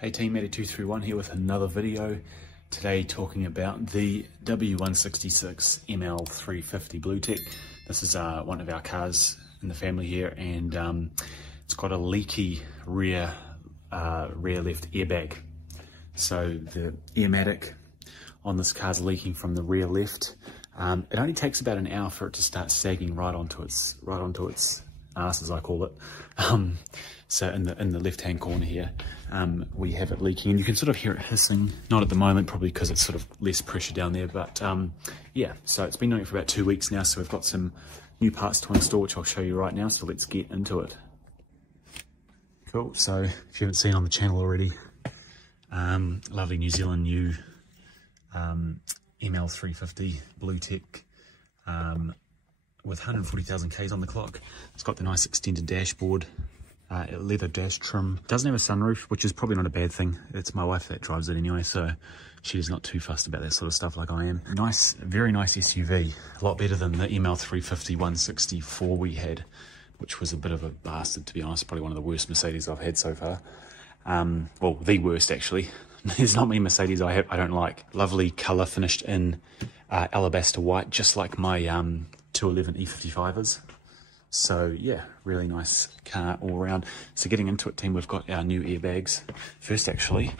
Hey team, Airmatic231 here with another video. Today talking about the W166 ML350 Bluetech. This is one of our cars in the family here, and it's got a leaky rear left airbag. So the Airmatic on this car is leaking from the rear left. It only takes about an hour for it to start sagging right onto its ass, as I call it. So in the left-hand corner here, we have it leaking, and you can sort of hear it hissing. Not at the moment, probably because it's sort of less pressure down there, but yeah, so it's been doing it for about 2 weeks now, so we've got some new parts to install, which I'll show you right now, so let's get into it. Cool, so if you haven't seen on the channel already, lovely New Zealand new ML350 Bluetech with 140,000 Ks on the clock. It's got the nice extended dashboard, leather dash trim. Doesn't have a sunroof, which is probably not a bad thing. It's my wife that drives it anyway, so she's not too fussed about that sort of stuff like I am. Nice, very nice SUV. A lot better than the ML350 164 we had, which was a bit of a bastard, to be honest. Probably one of the worst Mercedes I've had so far. Well, the worst actually. There's not many Mercedes I don't like. Lovely colour, finished in alabaster white, just like my 211 E55 is. So yeah, really nice car all around. So getting into it, team, we've got our new airbags. First, actually,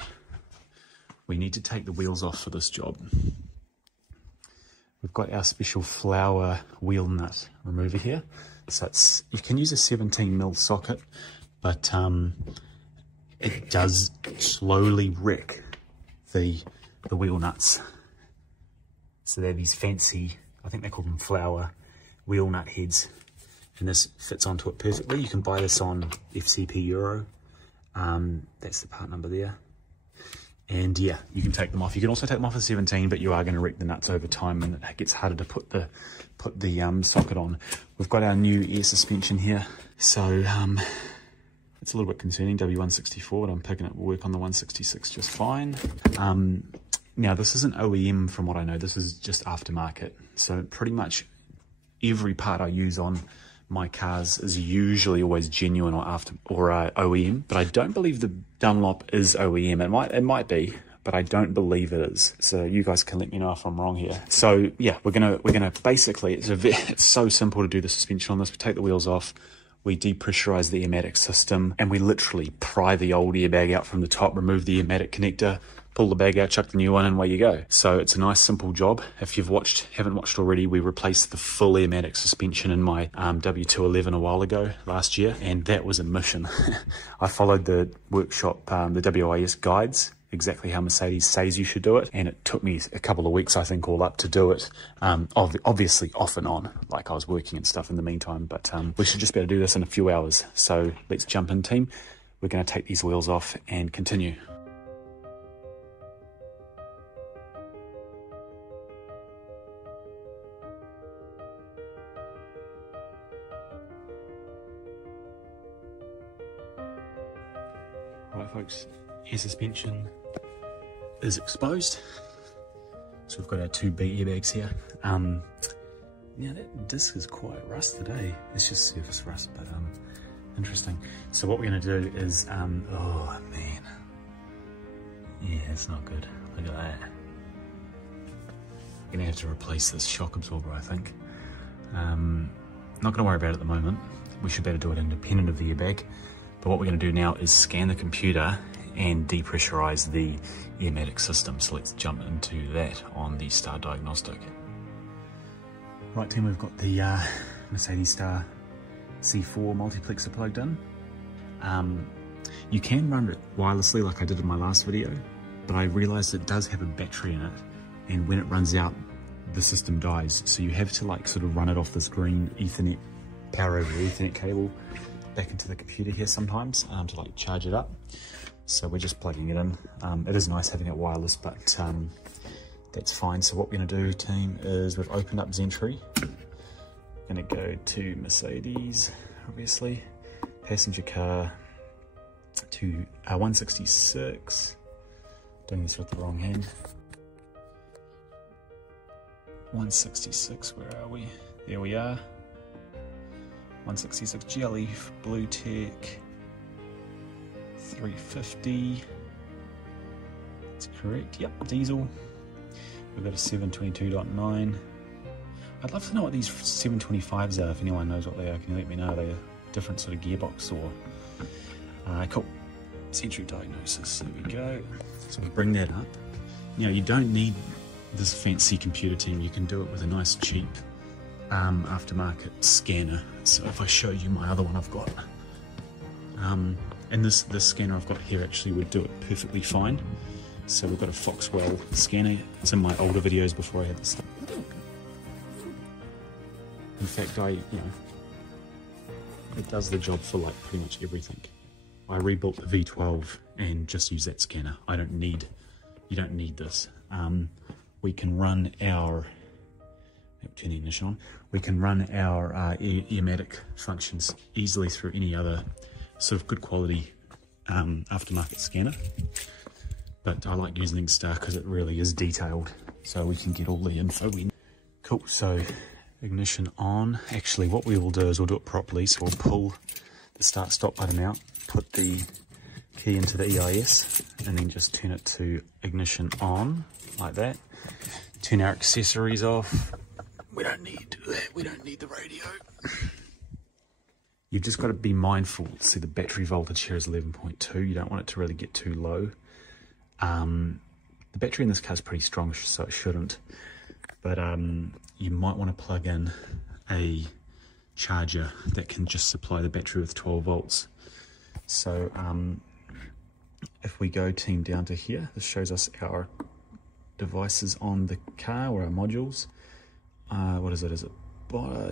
we need to take the wheels off for this job. We've got our special flower wheel nut remover here. So it's, you can use a 17mm socket, but it does slowly wreck the wheel nuts. So they're these fancy, I think they call them flower wheel nut heads. And this fits onto it perfectly. You can buy this on FCP Euro. That's the part number there. And yeah, you can take them off. You can also take them off at 17, but you are going to wreck the nuts over time, and it gets harder to put the socket on. We've got our new air suspension here. So it's a little bit concerning, W164, but I'm picking it will work on the 166 just fine. Now this isn't OEM from what I know. This is just aftermarket. So pretty much every part I use on my cars is usually always genuine or OEM, but I don't believe the Dunlop is OEM. It might be, but I don't believe it is. So you guys can let me know if I'm wrong here. So yeah, we're gonna basically, it's so simple to do the suspension on this. We take the wheels off, we depressurize the Airmatic system, and we literally pry the old airbag out from the top, remove the Airmatic connector, pull the bag out, chuck the new one, and away you go. So it's a nice simple job. If you've haven't watched already, we replaced the full Airmatic suspension in my W211 a while ago, last year, and that was a mission. I followed the workshop, the WIS guides, exactly how Mercedes says you should do it, and it took me a couple of weeks, I think, all up to do it. Obviously off and on, like I was working and stuff in the meantime, but we should just be able to do this in a few hours. So let's jump in, team. We're going to take these wheels off and continue. Right folks, air suspension is exposed. So we've got our 2B airbags here. Now that disc is quite rusted, eh? It's just surface rust, but interesting. So what we're gonna do is, oh man. Yeah, it's not good. Look at that. Gonna have to replace this shock absorber, I think. Not gonna worry about it at the moment. We should be able to do it independent of the airbag. But what we're going to do now is scan the computer and depressurize the Airmatic system. So let's jump into that on the Star Diagnostic. Right team, we've got the Mercedes Star C4 multiplexer plugged in. You can run it wirelessly like I did in my last video, but I realized it does have a battery in it, and when it runs out, the system dies. So you have to like sort of run it off this green Ethernet, power over Ethernet cable back into the computer here sometimes to like charge it up. So we're just plugging it in. It is nice having it wireless, but that's fine. So what we're going to do, team, is we've opened up Zentry. Going to go to Mercedes, obviously, passenger car, to 166. Doing this with the wrong hand. 166, where are we? There we are. 166 GLE Bluetech 350. That's correct. Yep, diesel. We've got a 722.9. I'd love to know what these 725s are. If anyone knows what they are, can you let me know? They're a different sort of gearbox or... cool. Century diagnosis. There we go. So we bring that up. Now, you don't need this fancy computer team. You can do it with a nice cheap aftermarket scanner. So if I show you my other one I've got, and this scanner I've got here actually would do it perfectly fine. So we've got a Foxwell scanner. It's in my older videos before I had this. In fact, it does the job for like pretty much everything. I rebuilt the V12 and just use that scanner. You don't need this. We can run our, turn the ignition on. We can run our Airmatic functions easily through any other sort of good quality aftermarket scanner. But I like using Star because it really is detailed, so we can get all the info we need. Cool, so ignition on. Actually, what we will do is we'll do it properly. So we'll pull the start stop button out, put the key into the EIS, and then just turn it to ignition on, like that. Turn our accessories off. We don't need that, we don't need the radio. You've just got to be mindful. See, the battery voltage here is 11.2. You don't want it to really get too low. The battery in this car is pretty strong, so it shouldn't. But you might want to plug in a charger that can just supply the battery with 12 volts. So if we go team down to here, this shows us our devices on the car, or our modules. What is it? Is it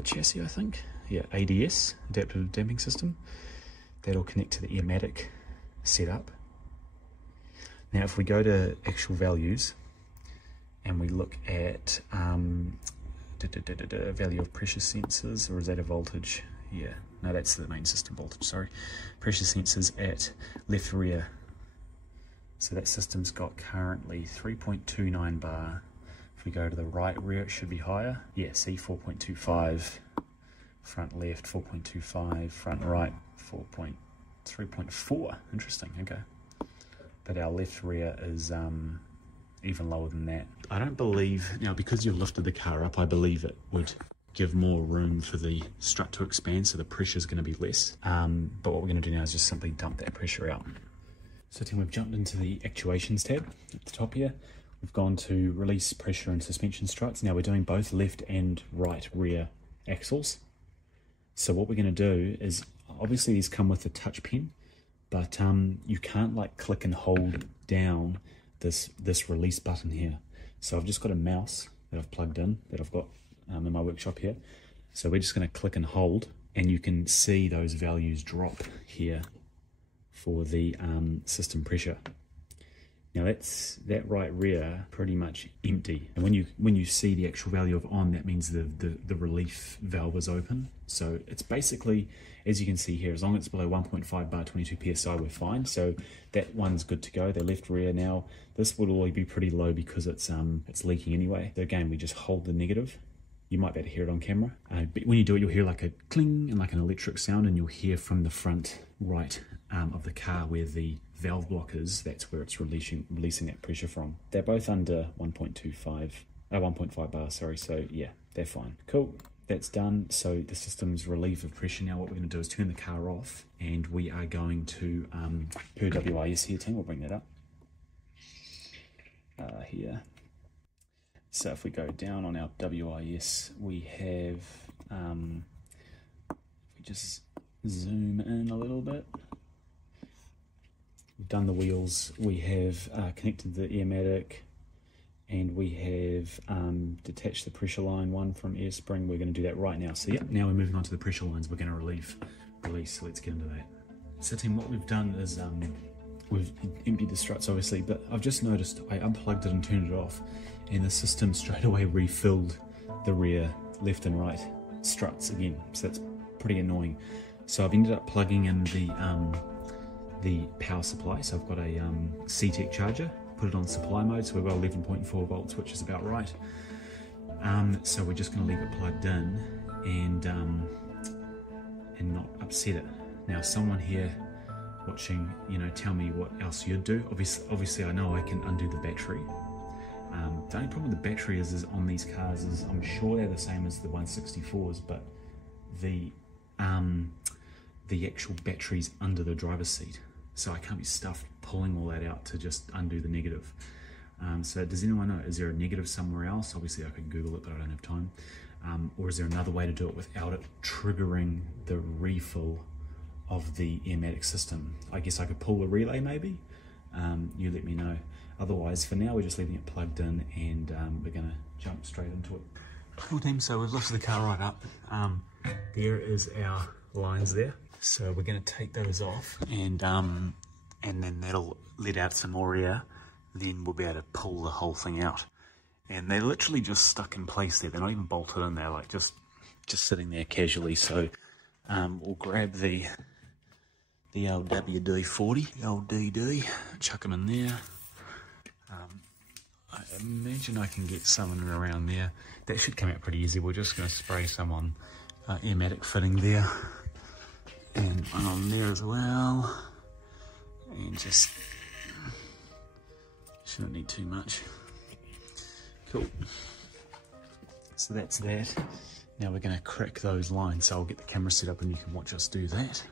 chassis, I think? Yeah, ADS, adaptive damping system. That'll connect to the Airmatic setup. Now if we go to actual values and we look at value of pressure sensors, or is that a voltage? Yeah, no, that's the main system voltage, sorry. Pressure sensors at left rear. So that system's got currently 3.29 bar. If we go to the right rear, it should be higher. Yeah, see, 4.25. Front left, 4.25. Front right, 3.4. Interesting, okay. But our left rear is even lower than that. I don't believe, now because you've lifted the car up, I believe it would give more room for the strut to expand, so the pressure is going to be less. But what we're going to do now is just simply dump that pressure out. So team, we've jumped into the actuations tab at the top here. We've gone to release pressure and suspension struts. Now we're doing both left and right rear axles. So what we're going to do is, obviously these come with a touch pen, but you can't like click and hold down this release button here. So I've just got a mouse that I've plugged in, that I've got in my workshop here. So we're just going to click and hold, and you can see those values drop here for the system pressure. Now that right rear pretty much empty, and when you see the actual value of on, that means the relief valve is open. So it's basically, as you can see here, as long as it's below 1.5 bar 22 psi, we're fine. So that one's good to go. The left rear now, this would always be pretty low because it's leaking anyway. So again, we just hold the negative. You might be able to hear it on camera, but when you do it, you'll hear like a cling and like an electric sound, and you'll hear from the front right of the car where the valve block is. That's where it's releasing that pressure from. They're both under 1.5 bar, sorry. So yeah, they're fine. Cool, that's done. So the system's relieved of pressure. Now what we're going to do is turn the car off, and we are going to per WIS here, team. We'll bring that up here. So if we go down on our WIS, we have, if we just zoom in a little bit, we've done the wheels, we have connected the Airmatic, and we have detached the pressure line one from air spring. We're going to do that right now. So yeah, now we're moving on to the pressure lines. We're going to release. So let's get into that. So team, what we've done is we've emptied the struts obviously, but I've just noticed I unplugged it and turned it off, and the system straight away refilled the rear left and right struts again. So that's pretty annoying. So I've ended up plugging in the power supply. So I've got a C-Tech charger, put it on supply mode, so we've got 11.4 volts, which is about right. So we're just going to leave it plugged in and not upset it. Now someone here watching, you know, tell me what else you'd do. Obviously I know I can undo the battery. The only problem with the battery is on these cars is I'm sure they're the same as the 164s, but the actual battery's under the driver's seat, so I can't be stuffed pulling all that out to just undo the negative. So does anyone know, is there a negative somewhere else? Obviously I could Google it, but I don't have time. Or is there another way to do it without it triggering the refill of the Airmatic system? I guess I could pull the relay maybe. You let me know. Otherwise, for now, we're just leaving it plugged in, and we're going to jump straight into it. Cool team, so we've lifted the car right up. There is our lines there. So we're going to take those off, and then that'll let out some more air. Then we'll be able to pull the whole thing out. And they're literally just stuck in place there. They're not even bolted in there, like just sitting there casually. So we'll grab the old WD-40, the old DD, chuck them in there. I imagine I can get some in around there. That should come out pretty easy. We're just going to spray some on Airmatic fitting there, and one on there as well, and just shouldn't need too much. Cool. So that's that. Now we're going to crack those lines, so I'll get the camera set up and you can watch us do that.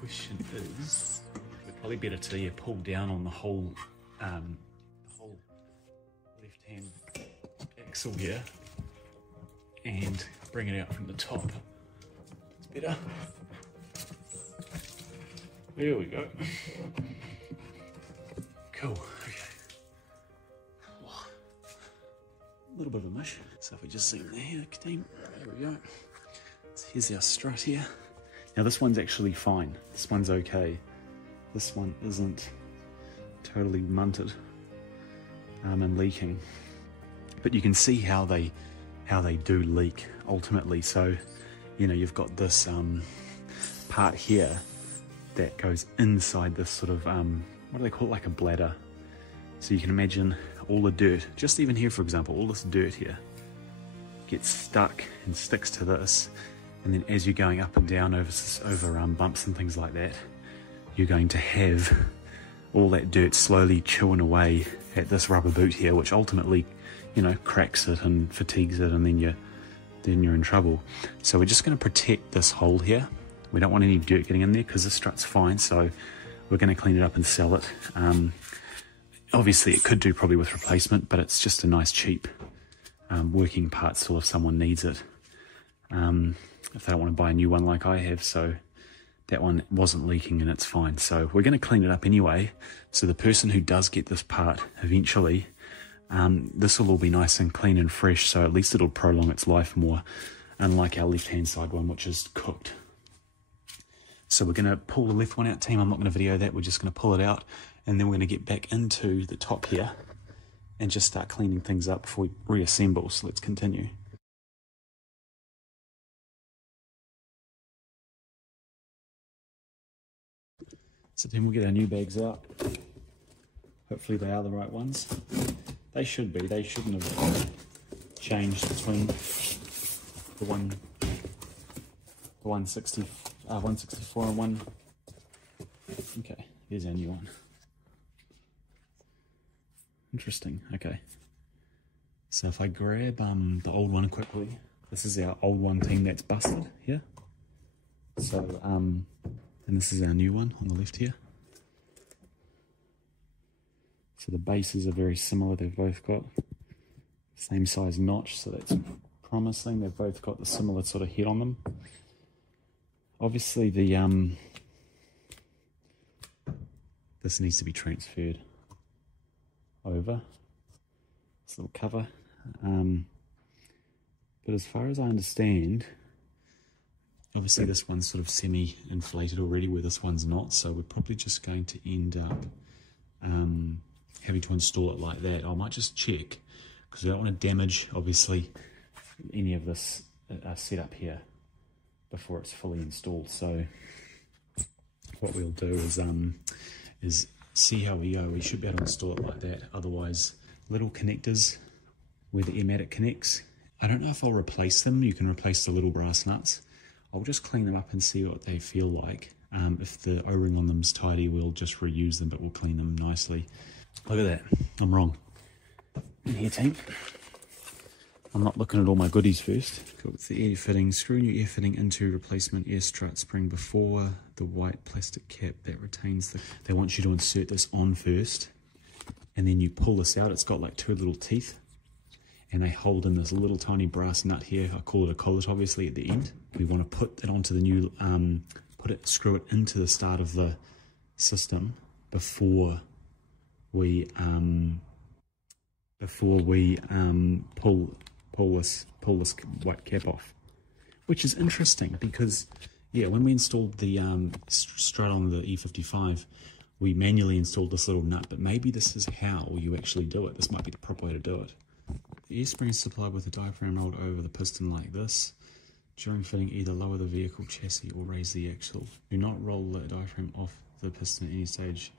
Question is, we're probably better to pull down on the whole left-hand axle here and bring it out from the top. It's better. There we go. Cool. Okay. A little bit of a mush. So if we just zoom there, team, there we go. So here's our strut here. Now this one's actually fine. This one's okay. This one isn't totally munted and leaking. But you can see how they do leak ultimately. So, you know, you've got this part here that goes inside this sort of what do they call it, like a bladder. So you can imagine all the dirt, just even here for example, all this dirt here gets stuck and sticks to this. And then as you're going up and down over bumps and things like that, you're going to have all that dirt slowly chewing away at this rubber boot here, which ultimately, you know, cracks it and fatigues it, and then you're in trouble. So we're just going to protect this hole here. We don't want any dirt getting in there because the strut's fine, so we're going to clean it up and sell it. Obviously it could do probably with replacement, but it's just a nice cheap working part still if someone needs it. If they don't want to buy a new one like I have. So that one wasn't leaking and it's fine. So we're going to clean it up anyway. So the person who does get this part eventually, this will all be nice and clean and fresh. So at least it'll prolong its life more, unlike our left-hand side one, which is cooked. So we're going to pull the left one out, team. I'm not going to video that. We're just going to pull it out, and then we're going to get back into the top here and just start cleaning things up before we reassemble. So let's continue. So then we'll get our new bags out. Hopefully they are the right ones. They should be. They shouldn't have changed between the 164 and one. Okay, here's our new one. Interesting. Okay. So if I grab the old one quickly, this is our old one, team, that's busted here. So and this is our new one on the left here. So the bases are very similar. They've both got same size notch, so that's promising. They've both got the similar sort of head on them. Obviously the this needs to be transferred over this little cover, but as far as I understand, obviously this one's sort of semi-inflated already where this one's not, so we're probably just going to end up having to install it like that. I might just check, because we don't want to damage obviously any of this setup here before it's fully installed. So what we'll do is see how we go. We should be able to install it like that. Otherwise, little connectors where the Airmatic connects, I don't know if I'll replace them. You can replace the little brass nuts. I'll just clean them up and see what they feel like. If the O-ring on them's tidy, we'll just reuse them, but we'll clean them nicely. Look at that, I'm wrong. In here, team. I'm not looking at all my goodies first. Got with the air fitting, screw new air fitting into replacement air strut spring before the white plastic cap that retains the... They want you to insert this on first, and then you pull this out. It's got like two little teeth, and they hold in this little tiny brass nut here. I call it a collet, obviously, at the end. We want to put it onto the new, screw it into the start of the system before we pull this white cap off, which is interesting because, yeah, when we installed the strut on the E55, we manually installed this little nut, but maybe this is how you actually do it. This might be the proper way to do it. The air spring is supplied with a diaphragm rolled over the piston like this. During fitting, either lower the vehicle chassis or raise the axle. Do not roll the diaphragm off the piston at any stage.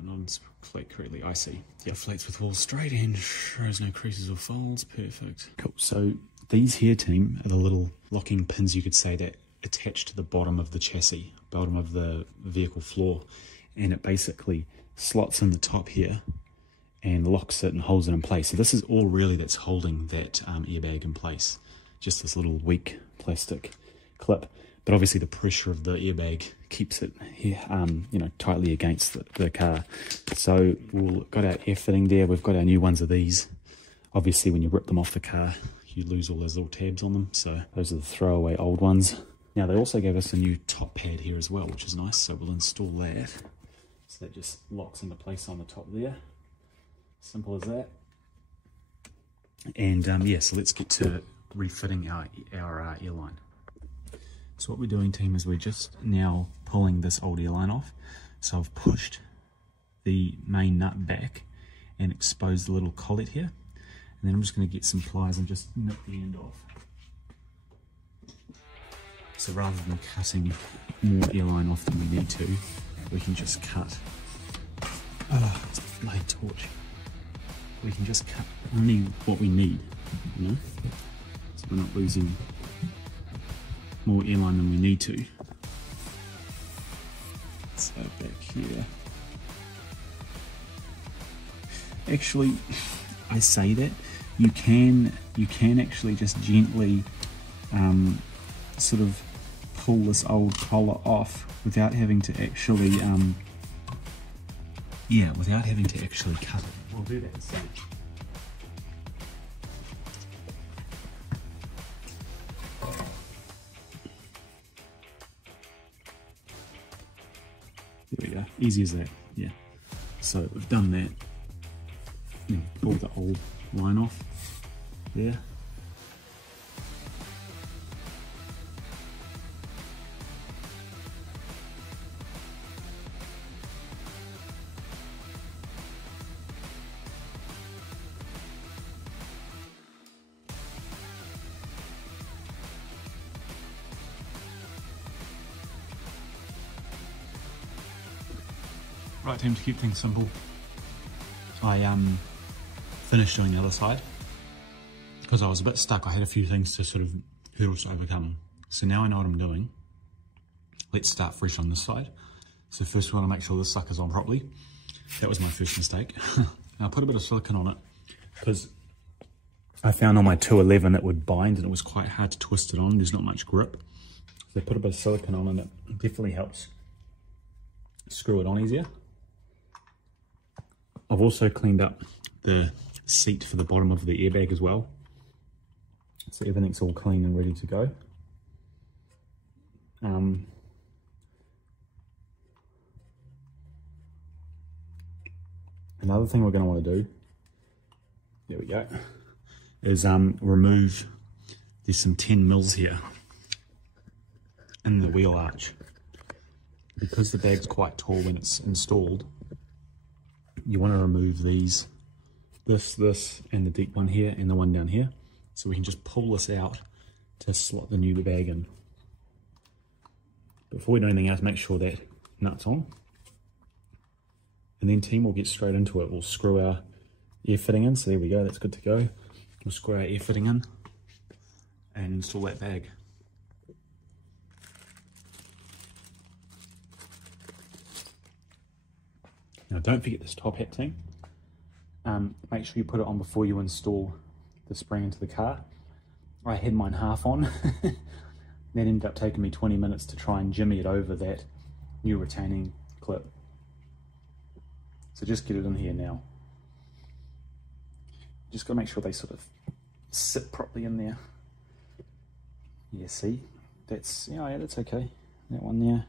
Not inflate correctly. I see. Yeah, inflates with walls straight and shows no creases or folds. Perfect. Cool. So these here, team, are the little locking pins, you could say, that attach to the bottom of the chassis, bottom of the vehicle floor, and it basically slots in the top here and locks it and holds it in place. So this is all really that's holding that airbag in place. Just this little weak plastic clip, but obviously the pressure of the airbag keeps it here, you know, tightly against the car. So we've got our air fitting there. We've got our new ones of these. Obviously, when you rip them off the car, you lose all those little tabs on them. So those are the throwaway old ones. Now they also gave us a new top pad here as well, which is nice. So we'll install that. So that just locks into place on the top there. Simple as that. And yeah, so let's get to refitting our airline. So what we're doing, team, is we're just now pulling this old airline off. So I've pushed the main nut back and exposed the little collet here. And then I'm just going to get some pliers and just nip the end off. So rather than cutting more airline off than we need to, we can just cut. Oh, it's a bloody torch. We can just cut only what we need, you know? So we're not losing more airline than we need to. So back here. Actually, I say that you can actually just gently sort of pull this old collar off without having to actually without having to actually cut it. We'll do that soon. There we go, easy as that, yeah. So we've done that. Now pull the old line off there. Right, team, to keep things simple, I finished doing the other side because I was a bit stuck. I had a few things to sort of hurdles to overcome. So now I know what I'm doing. Let's start fresh on this side. So first we want to make sure this sucker's on properly. That was my first mistake. I put a bit of silicone on it because I found on my 211 it would bind and it was quite hard to twist it on. There's not much grip. So I put a bit of silicone on and it definitely helps screw it on easier. I've also cleaned up the seat for the bottom of the airbag as well. So everything's all clean and ready to go. Another thing we're going to want to do, there we go, is remove, there's some 10 mils here in the wheel arch. Because the bag's quite tall when it's installed, you want to remove these, this and the deep one here and the one down here, so we can just pull this out to slot the new bag in. Before we do anything else, make sure that nut's on. And then team, will get straight into it. We'll screw our air fitting in. So there we go, that's good to go. We'll screw our air fitting in and install that bag. Now don't forget this top hat, team. Make sure you put it on before you install the spring into the car. I had mine half on. That ended up taking me 20 minutes to try and jimmy it over that new retaining clip. So just get it in here now. Just got to make sure they sort of sit properly in there. Yeah, see? That's, yeah, that's okay. That one there.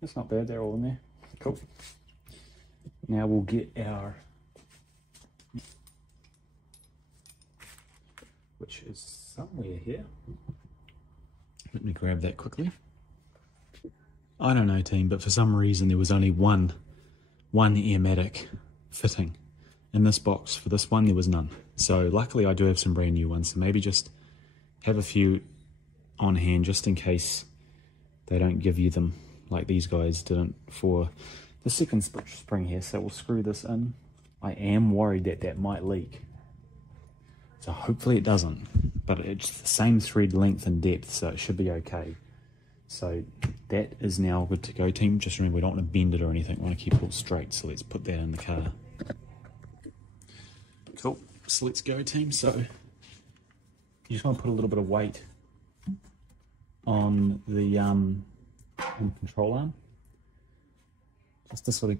That's not bad, they're all in there. Cool. Now we'll get our, which is somewhere here. Let me grab that quickly. I don't know, team, but for some reason there was only one Airmatic fitting in this box. For this one there was none. So luckily I do have some brand new ones, so maybe just have a few on hand just in case they don't give you them like these guys didn't for the second spring here. So we'll screw this in. I am worried that that might leak, so hopefully it doesn't, but it's the same thread length and depth, so it should be okay. So that is now good to go, team. Just remember, we don't want to bend it or anything. We want to keep it all straight, so let's put that in the car. Cool, so let's go, team. So you just want to put a little bit of weight on the control arm, just to sort of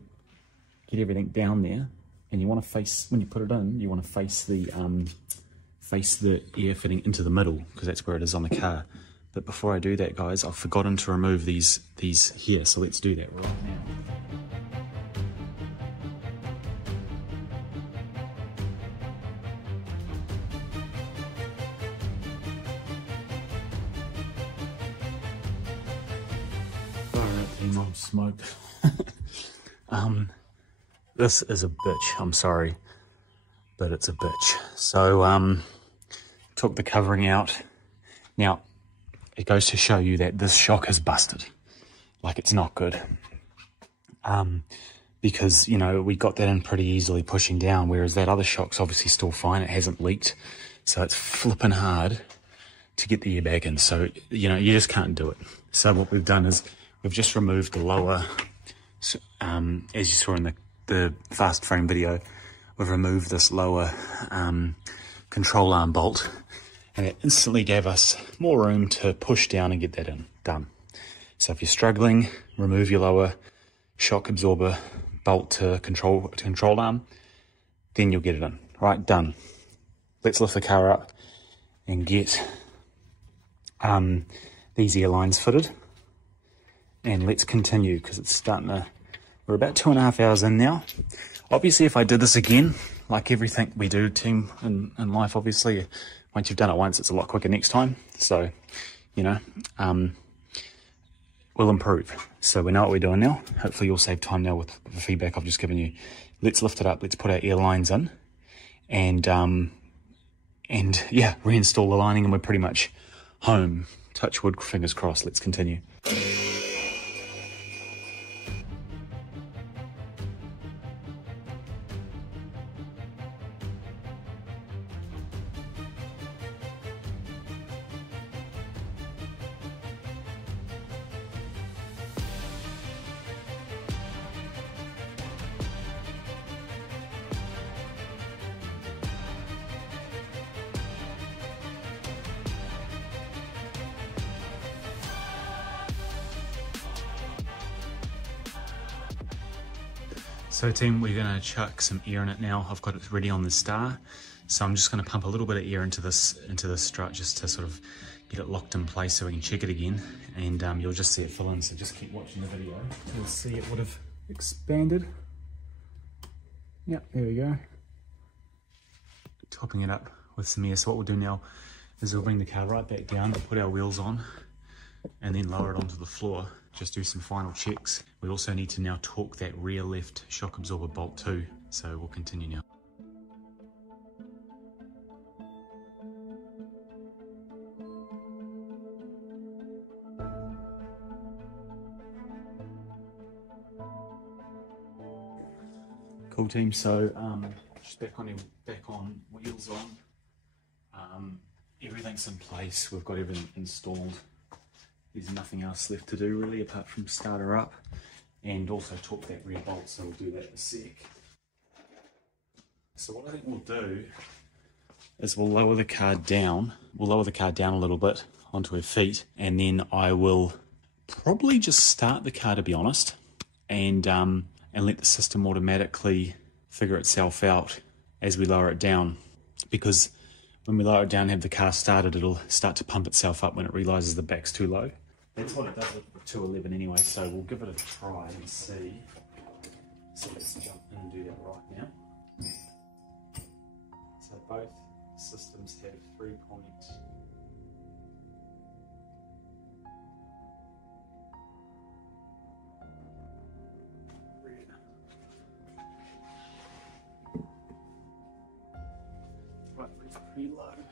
get everything down there. And you want to face, when you put it in, you want to face the air fitting into the middle, because that's where it is on the car. But before I do that, guys, I've forgotten to remove these here, so let's do that right now. Alright, team, I'm smoked. This is a bitch, I'm sorry, but it's a bitch. So, took the covering out. Now, it goes to show you that this shock is busted. Like, it's not good. Because, you know, we got that in pretty easily pushing down, whereas that other shock's obviously still fine. It hasn't leaked. So it's flipping hard to get the airbag in. So, you know, you just can't do it. So what we've done is we've just removed the lower, as you saw in the fast frame video, we've removed this lower control arm bolt. And it instantly gave us more room to push down and get that in. Done. So if you're struggling, remove your lower shock absorber bolt to control arm, then you'll get it in. Right, done. Let's lift the car up and get these air lines fitted. And let's continue, because it's starting to, we're about 2.5 hours in now. Obviously, if I did this again, like everything we do, team, in life, obviously, once you've done it once, it's a lot quicker next time. So, you know, we'll improve. So we know what we're doing now. Hopefully you'll save time now with the feedback I've just given you. Let's lift it up. Let's put our air lines in and yeah, reinstall the lining, and we're pretty much home. Touch wood, fingers crossed. Let's continue. So team, we're going to chuck some air in it now. I've got it ready on the star. So I'm just going to pump a little bit of air into this strut just to sort of get it locked in place so we can check it again. And you'll just see it fill in, so just keep watching the video. You'll see it would have expanded. Yep, there we go. Topping it up with some air. So what we'll do now is we'll bring the car right back down, put our wheels on, and then lower it onto the floor. Just do some final checks. We also need to now torque that rear left shock absorber bolt too. So we'll continue now. Cool team, so just back on wheels on. Everything's in place, we've got everything installed. There's nothing else left to do really apart from start her up and also torque that rear bolt, so we'll do that in a sec. So what I think we'll do is we'll lower the car down. We'll lower the car down a little bit onto her feet, and then I will probably just start the car, to be honest, and let the system automatically figure itself out as we lower it down, because when we lower it down and have the car started, it'll start to pump itself up when it realizes the back's too low. That's what it does with the 211 anyway, so we'll give it a try and see. So let's jump in and do that right now. So both systems have 3 points. Right, let's preload.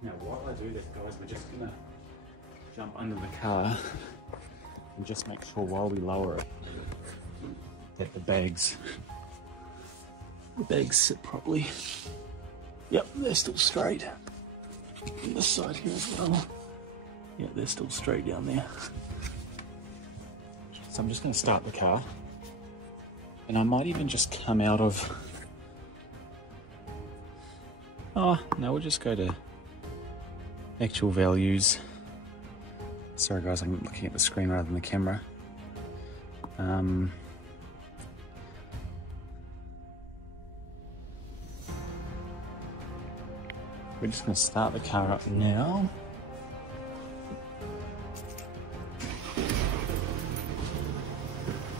Now while I do that, guys, we're just going to jump under the car and just make sure while we lower it that the bags sit properly. Yep, they're still straight. And this side here as well. Yeah, they're still straight down there. So I'm just going to start the car, and I might even just come out of... Oh, no, we'll just go to actual values. Sorry guys, I'm looking at the screen rather than the camera. We're just going to start the car up now.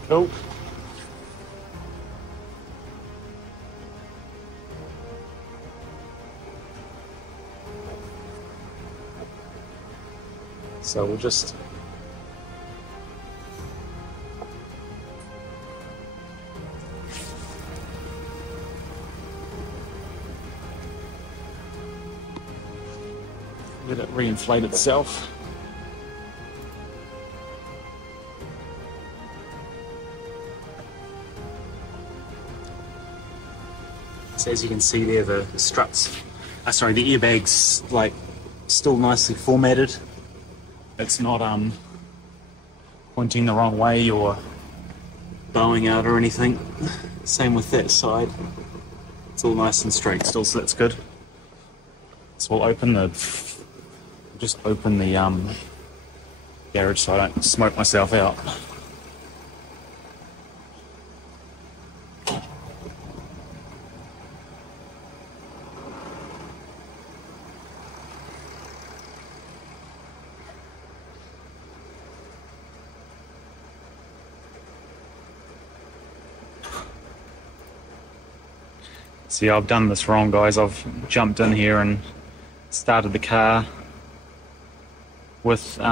Cool. So we'll just let it reinflate itself. So as you can see there, the struts, the airbag's like still nicely formatted. It's not pointing the wrong way or bowing out or anything. Same with that side. It's all nice and straight still, so that's good. So we'll open the garage so I don't smoke myself out. See, I've done this wrong, guys. I've jumped in here and started the car with the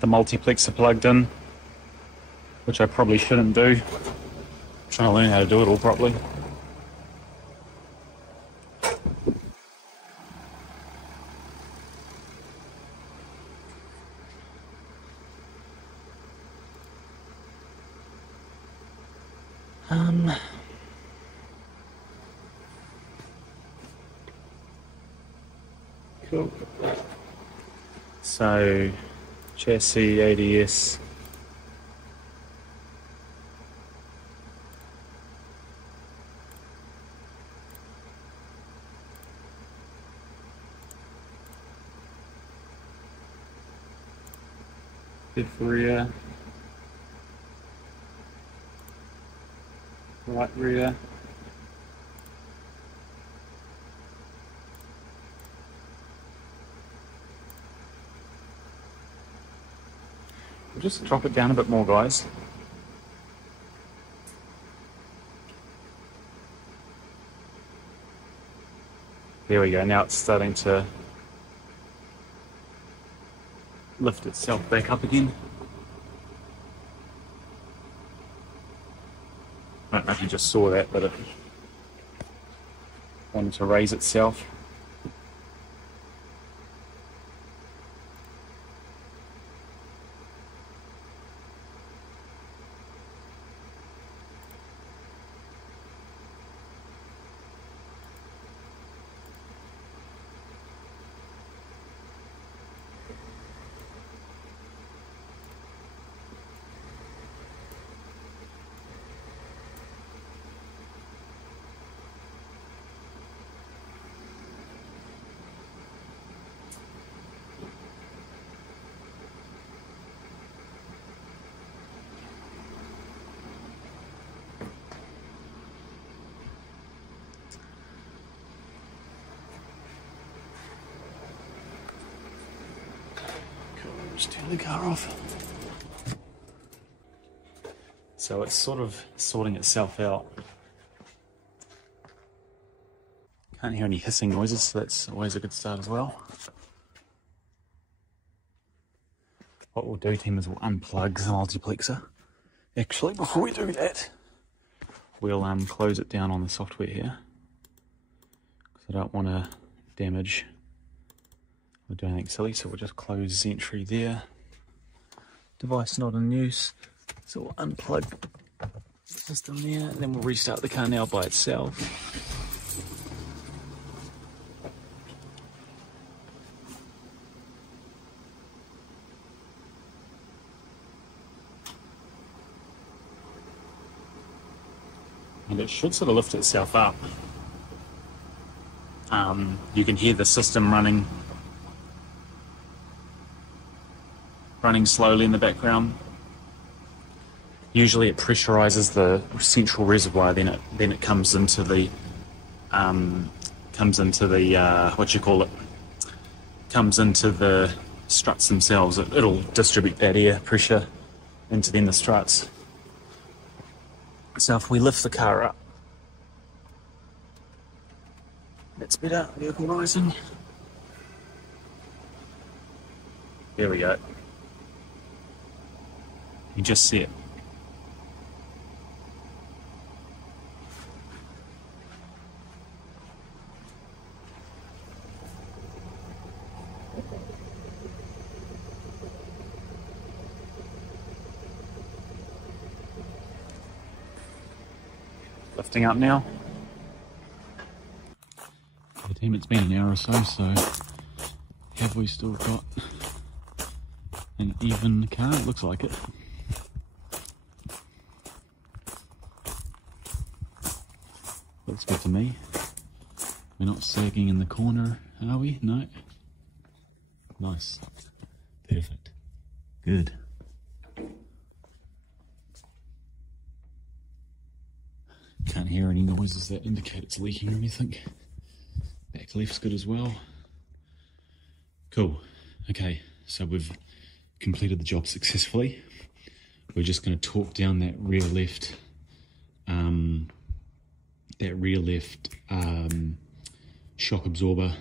multiplexer plugged in, which I probably shouldn't do. I'm trying to learn how to do it all properly. Cool. So, chassis, ADS. Diff rear. Right rear. We'll just drop it down a bit more, guys. There we go, now it's starting to lift itself back up again. I don't know if you just saw that, but it wanted to raise itself. Just turn the car off. So it's sort of sorting itself out. Can't hear any hissing noises, so that's always a good start as well. What we'll do, team, is we'll unplug the multiplexer. Actually, before we do that, we'll close it down on the software here, because I don't want to damage or do anything silly, so we'll just close the entry there. Device not in use, so we'll unplug the system there, and then we'll restart the car now by itself. And it should sort of lift itself up. You can hear the system running slowly in the background. Usually it pressurizes the central reservoir, then it comes into the comes into the struts themselves. It'll distribute that air pressure into the struts. So if we lift the car up, that's better. Vehicle rising. There we go. You just see it. Lifting up now. The team, it's been an hour or so have we still got an even car? It looks like it. Looks good to me. We're not sagging in the corner, are we? No. Nice. Perfect. Good. Can't hear any noises that indicate it's leaking or anything. Back left's good as well. Cool. Okay, so we've completed the job successfully. We're just going to torque down that rear left shock absorber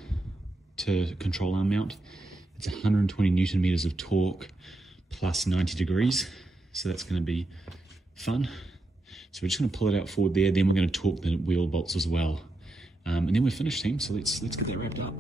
to control arm mount. It's 120 Newton meters of torque plus 90 degrees, so that's going to be fun. So we're just going to pull it out forward there, then we're going to torque the wheel bolts as well, and then we're finished, team. So let's get that wrapped up.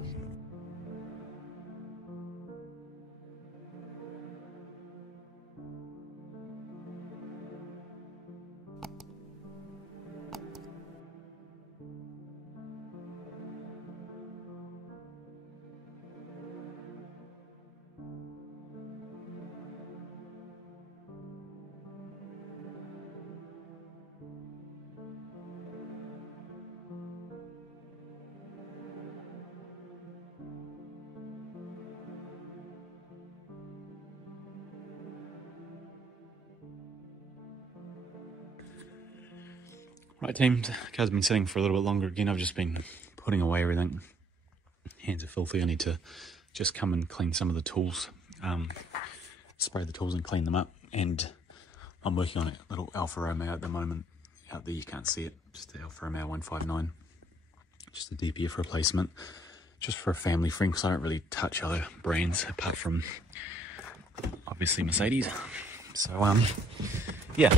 Right team, the car's been sitting for a little bit longer again. I've just been putting away everything. Hands are filthy. I need to just come and clean some of the tools, spray the tools and clean them up. And I'm working on a little Alfa Romeo at the moment. Out there you can't see it, just the Alfa Romeo 159. Just a DPF replacement, just for a family friend, because I don't really touch other brands apart from obviously Mercedes. So yeah,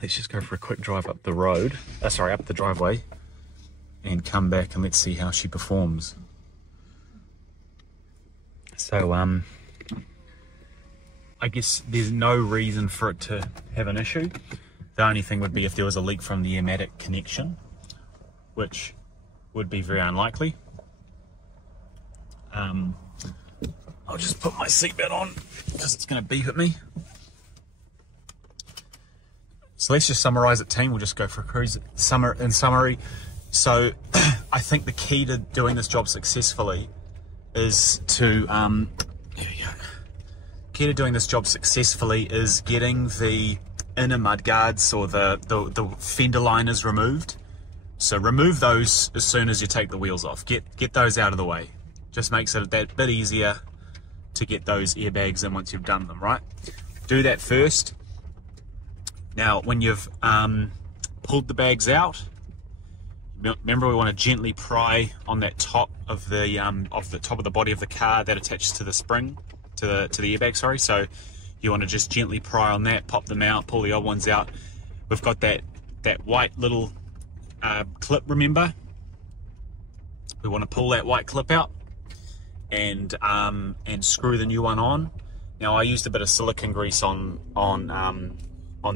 let's just go for a quick drive up the road, up the driveway, and come back and let's see how she performs. So I guess there's no reason for it to have an issue. The only thing would be if there was a leak from the Airmatic connection, which would be very unlikely. I'll just put my seatbelt on because it's going to beep at me. So let's just summarize it, team. We'll just go for a cruise. In summary, so I think the key to doing this job successfully is to here we go. Key to doing this job successfully is getting the inner mudguards or the fender liners removed. So remove those as soon as you take the wheels off. Get those out of the way. Just makes it that bit easier to get those airbags in once you've done them, right? Do that first. Now, when you've pulled the bags out, remember we want to gently pry on that top of the top of the body of the car that attaches to the spring, to the airbag. Sorry. So you want to just gently pry on that, pop them out, pull the old ones out. We've got that white little clip. Remember, we want to pull that white clip out and screw the new one on. Now I used a bit of silicone grease on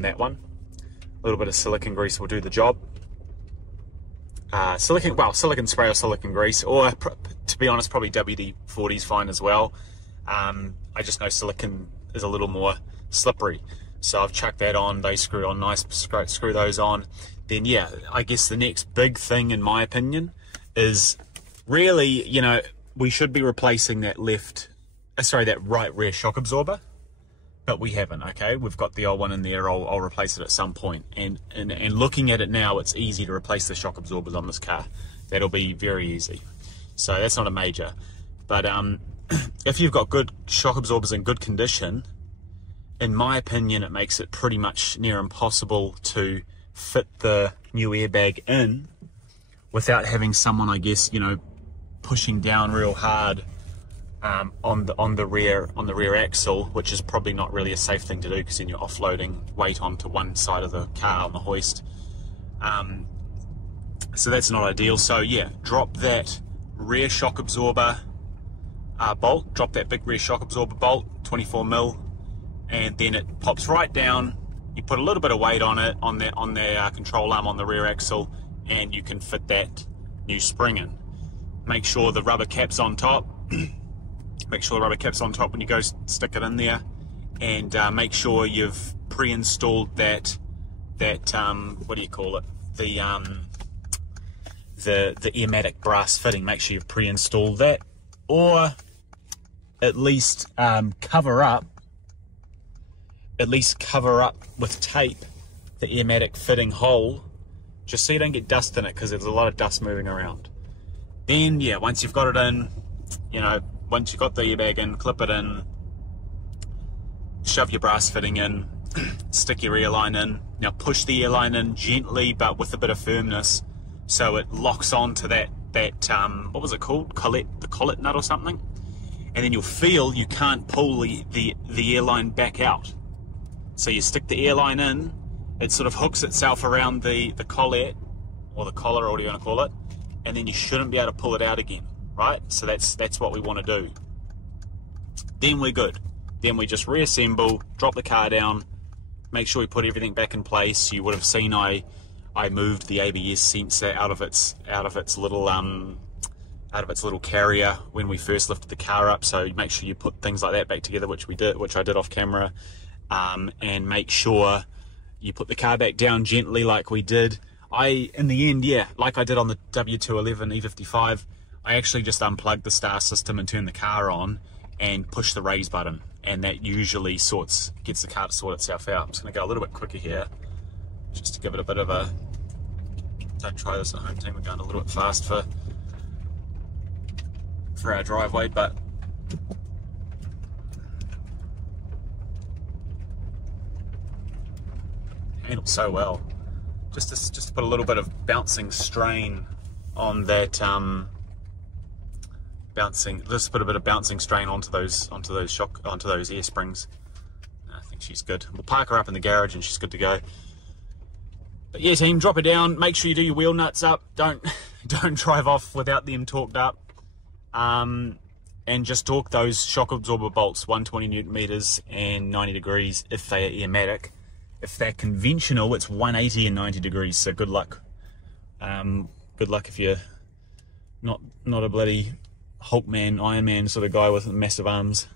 that one. A little bit of silicone grease will do the job. Silicone spray or silicone grease, or to be honest, probably WD-40 is fine as well. I just know silicone is a little more slippery, so I've chucked that on. They screw on nice. Screw those on. Then yeah, I guess the next big thing, in my opinion, is really, you know, we should be replacing that right rear shock absorber, but we haven't. Okay, we've got the old one in there. I'll replace it at some point. And looking at it now, it's easy to replace the shock absorbers on this car. That'll be very easy. So that's not a major. But if you've got good shock absorbers in good condition, in my opinion, it makes it pretty much near impossible to fit the new airbag in without having someone, I guess, you know, pushing down real hard on the rear axle, which is probably not really a safe thing to do, because then you're offloading weight onto one side of the car on the hoist. So that's not ideal. So yeah, drop that rear shock absorber bolt, drop that big rear shock absorber bolt, 24mm, and then it pops right down. You put a little bit of weight on it, on the control arm on the rear axle, and you can fit that new spring in. Make sure the rubber cap's on top. Make sure the rubber cap's on top when you go stick it in there, and make sure you've pre-installed that what do you call it? The Airmatic brass fitting. Make sure you've pre-installed that, or at least cover up with tape the Airmatic fitting hole, just so you don't get dust in it, because there's a lot of dust moving around. Then yeah, once you've got it in, you know, once you've got the airbag in, clip it in, shove your brass fitting in, stick your airline in. Now push the airline in gently but with a bit of firmness, so it locks onto that what was it called? The collet nut or something. And then you'll feel you can't pull the airline back out. So you stick the airline in, it sort of hooks itself around the collet, or the collar, or what do you want to call it, and then you shouldn't be able to pull it out again, right? So that's what we want to do. Then we're good. Then we just reassemble, drop the car down, make sure we put everything back in place. You would have seen I moved the ABS sensor out of its little carrier when we first lifted the car up. So make sure you put things like that back together, which I did off camera, and make sure you put the car back down gently like we did. In the end, yeah, like I did on the W211 E55, I actually just unplugged the star system and turned the car on and push the raise button, and that usually gets the car to sort itself out. I'm just going to go a little bit quicker here, just to give it a bit of a Don't try this at home, team. We're going a little bit fast for our driveway, but handles so well. Just to put a little bit of bouncing strain on that, just put a bit of bouncing strain onto those air springs. I think she's good. We'll park her up in the garage and she's good to go. But yeah, team, drop her down. Make sure you do your wheel nuts up. Don't drive off without them torqued up. And just torque those shock absorber bolts 120 Newton meters and 90 degrees if they are Airmatic. If they're conventional, it's 180 and 90 degrees. So good luck. Good luck if you're not a bloody Hulk man, Iron Man sort of guy with massive arms,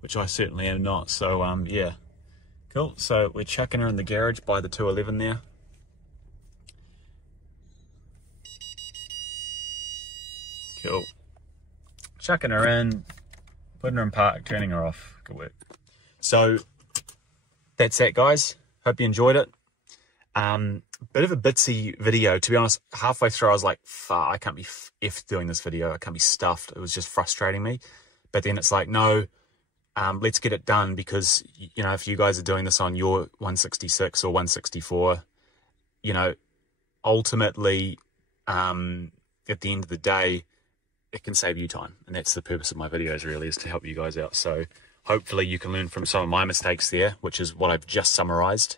which I certainly am not. So yeah, cool. So we're chucking her in the garage by the 211 there. Cool. Chucking her in, putting her in park, turning her off. Good work. So that's that, guys. Hope you enjoyed it. Bit of a bitsy video. To be honest, halfway through I was like, fuck, I can't be effed doing this video. I can't be stuffed. It was just frustrating me. But then it's like, no, let's get it done, because, you know, if you guys are doing this on your 166 or 164, you know, ultimately, at the end of the day, it can save you time. And that's the purpose of my videos, really, is to help you guys out. So hopefully you can learn from some of my mistakes there, which is what I've just summarized.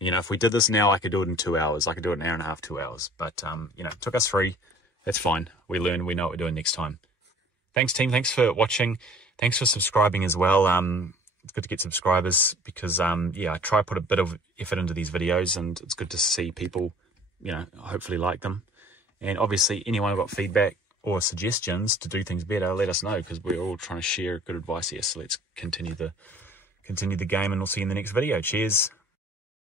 You know, if we did this now, I could do it in 2 hours. I could do it in an hour and a half, 2 hours. But, you know, it took us 3. That's fine. We learn. We know what we're doing next time. Thanks, team. Thanks for watching. Thanks for subscribing as well. It's good to get subscribers because, yeah, I try to put a bit of effort into these videos, and it's good to see people, you know, hopefully like them. And obviously, anyone who got feedback or suggestions to do things better, let us know, because we're all trying to share good advice here. So let's continue the game, and we'll see you in the next video. Cheers.